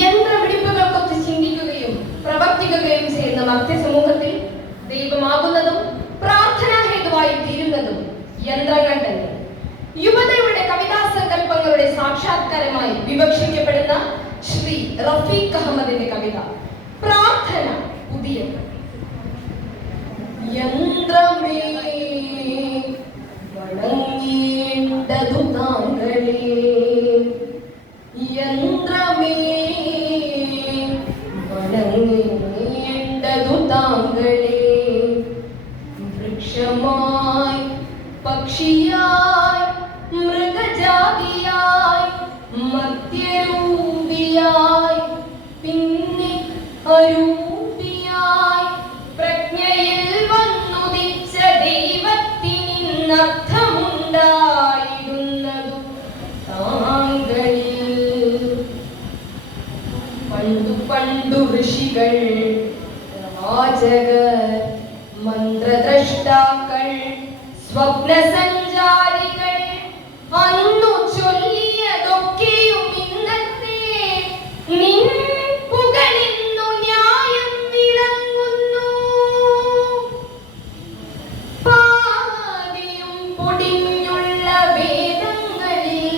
യന്ത്രവിടിപ്പുകൾക്കൊത്ത് ചിന്തിക്കുകയും പ്രവർത്തിക്കുകയും ചെയ്യുന്ന മർത്യസമൂഹത്തിൽ ദൈവമാകുന്നതും പ്രാർത്ഥനാ ഹേതുവായി തീരുന്നതും യന്ത്രങ്ങൾ തന്നെ. യുവതയുടെ കവിതാസങ്കല്പങ്ങളുടെ സാക്ഷാത്കാരമായി വിവക്ഷിക്കപ്പെടുന്ന ശ്രീ റഫീഖ് അഹമ്മദിന്റെ കവിത പ്രാർത്ഥന പുതിയ. യന്ത്രമേ വണങ്ങേണ്ടതു താങ്കളെ, യന്ത്രമേ വണങ്ങേണ്ടതു താങ്കളെ, വൃക്ഷമായി പക്ഷിയായി മൃഗജാതിയായി മധ്യരൂപിയായി പിന്നെ അരൂപിയായി പ്രജ്ഞയിൽ വന്നുദിച്ച ദൈവത്തിനർത്ഥമുണ്ടായിരുന്നതു താങ്കളിൽ. പണ്ടു പണ്ടു ഋഷികൾ, പ്രവാചകർ, മന്ത്രദ്രഷ്ടാക്കൾ, സ്വപ്നസഞ്ചാരികൾ അന്നു ചൊല്ലിയതൊക്കെയും ഇന്നത്തെ നിൻ പുകഴിന്നു ന്യായം വിളങ്ങുന്നു. പാതിയും പൊടിഞ്ഞുള്ള വേദങ്ങളിൽ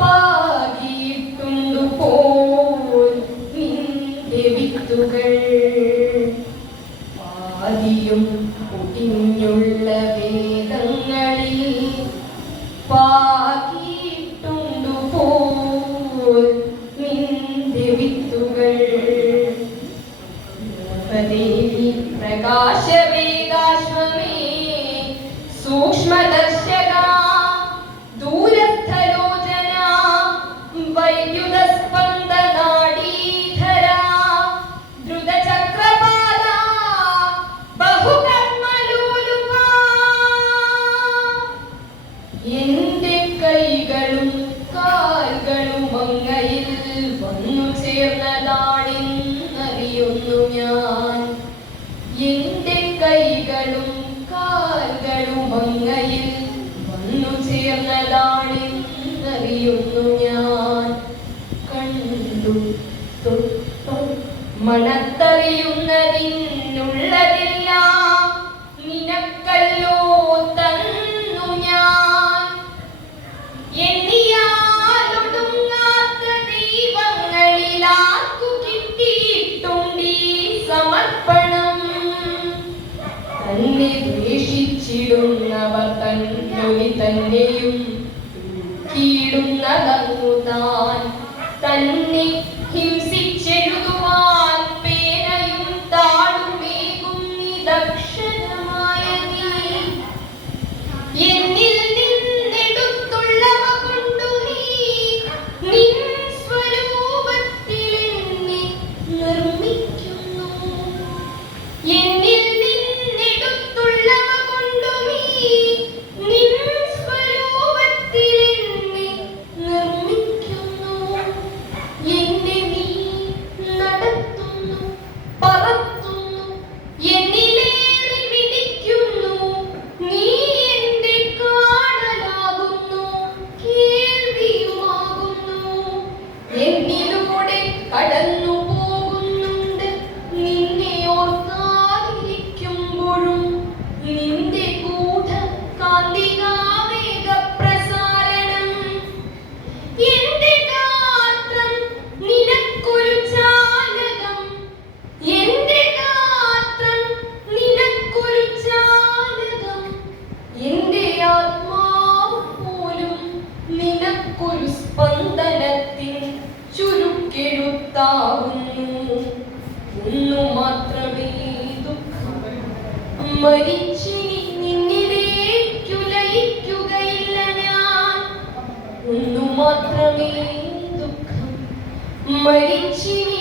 പാകിയിട്ടുണ്ടു പോൽ നിന്റെ വിത്തുകൾ. പാതിയും പൊടിഞ്ഞുള്ള വേദങ്ങളിൽ പാകിയിട്ടുണ്ടു പോൽ നിന്റെ വിത്തുകൾ. ദേവി പ്രകാശവേഗാശ്വമേ സൂക്ഷ്മദർശക ദൂരസ്ഥലോചന വൈദ്യുതസ്പന്ദനാഡീധര ദ്രുതചക്രപാല ബഹുകർമ്മലോലുപ. എന്റെ കൈകളും കാലുകളും അങ്ങയിൽ വന്നു ചേർന്നതാണെന്നറിയുന്നു ഞാൻ. എന്റെ കൈകളും കാലുകളും അങ്ങയിൽ വന്നു ചേർന്നതാണെന്നറിയുന്നു ഞാൻ. കണ്ടു തൊട്ടു മണത്തറിയുന്നതിനുള്ളതെല്ലാം നിനക്കല്ലോ തന്നു ഞാൻ. എണ്ണിയാലൊടുങ്ങാത്ത ദൈവങ്ങളിലാർക്കു കിട്ടിയിട്ടുണ്ടീ സമർപ്പണം. തന്നെ ദ്വേഷിച്ചിടുന്നവർ തന്നൊലി തന്നെയും കീടുന്നതങ്ങു താൻ. തന്നെ ഹിംസിച്ചെഴുതുവാൻ പേനയും താടുമേകും നിദക്ഷരമായ നീ. എന്നിൽ നിന്നെടുത്തുള്ളവ കൊണ്ടു നീ നിൻ സ്വരൂപത്തിൽ എന്നെ നിർമ്മിക്കുന്നു. എന്നിൽ നിന്നെടുത്തുള്ളവ കൊണ്ടു നീ നിൻ സ്വരൂപത്തിൽ എന്നെ നിർമ്മിക്കുന്നു. എന്നെ നീ നടത്തുന്നു, പറത്തുന്നു, എന്നിലേറി വിധിക്കുന്നു. നീ എന്റെ കാണലാകുന്നു, കേൾവിയുമാകുന്നു. എന്നിലൂടെ കടന്നു പോകുന്നുണ്ട് നിന്നെ ഓർക്കാതിരിക്കുമ്പോഴും നിന്റെ ഗൂഢ കാന്തികാവേഗ പ്രസാരണം. എന്റെ ഗാത്രം നിനക്കൊരു ചാലകം, എന്റെ ഗാത്രം നിനക്കൊരു ചാലകം. എന്റെ ആത്മാവ് പോലും നിനക്കൊരു സ്പന്ദനത്തിൻ ചുരുക്കെഴുത്താകുന്നു. ഒന്നു മാത്രമേ ദുഃഖം, മരിച്ചിനി നിന്നിലേക്കു ലയിക്കുകയില്ല ഞാൻ. ഒന്നു മാത്രമേ ദുഃഖം, മരിച്ചിനി